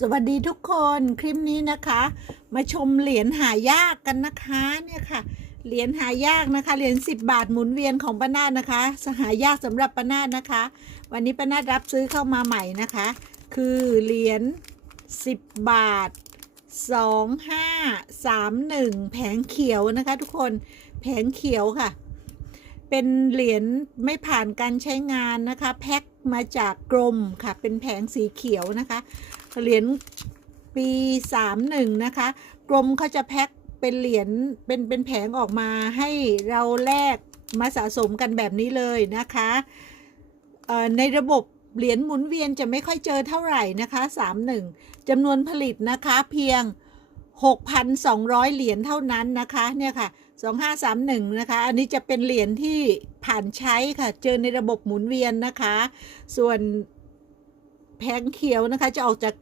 สวัสดีทุกคนคลิปนี้นะคะ มาชมเหรียญหายากกันนะคะเนี่ยค่ะเหรียญหายากนะคะเหรียญ10 บาทหมุนเวียนของป้านาดนะคะสหายากสำหรับป้านาดนะคะ วันนี้ป้านาดรับซื้อเข้ามาใหม่นะคะ คือเหรียญ10 บาท 2531 แผงเขียวนะคะ ทุกคนแผงเขียวค่ะ เป็นเหรียญไม่ผ่านการใช้งานนะคะ แพ็คมาจากกรมค่ะเป็นแผงสีเขียวนะคะ เหรียญปี31นะคะ กรมเขาจะแพ็คเป็นเหรียญเป็นเป็นแผงออกมาให้เราแลกมาสะสมกันแบบนี้เลยนะคะในระบบเหรียญหมุนเวียนจะไม่ค่อยเจอเท่าไหร่นะคะ31จำนวนผลิตนะคะเพียง 6,200 เหรียญเท่านั้นนะคะเนี่ยค่ะ2531นะคะ อันนี้จะเป็นเหรียญที่ผ่านใช้ค่ะ เจอในระบบหมุนเวียนนะคะ ส่วนแผงเขียวนะคะจะออกจาก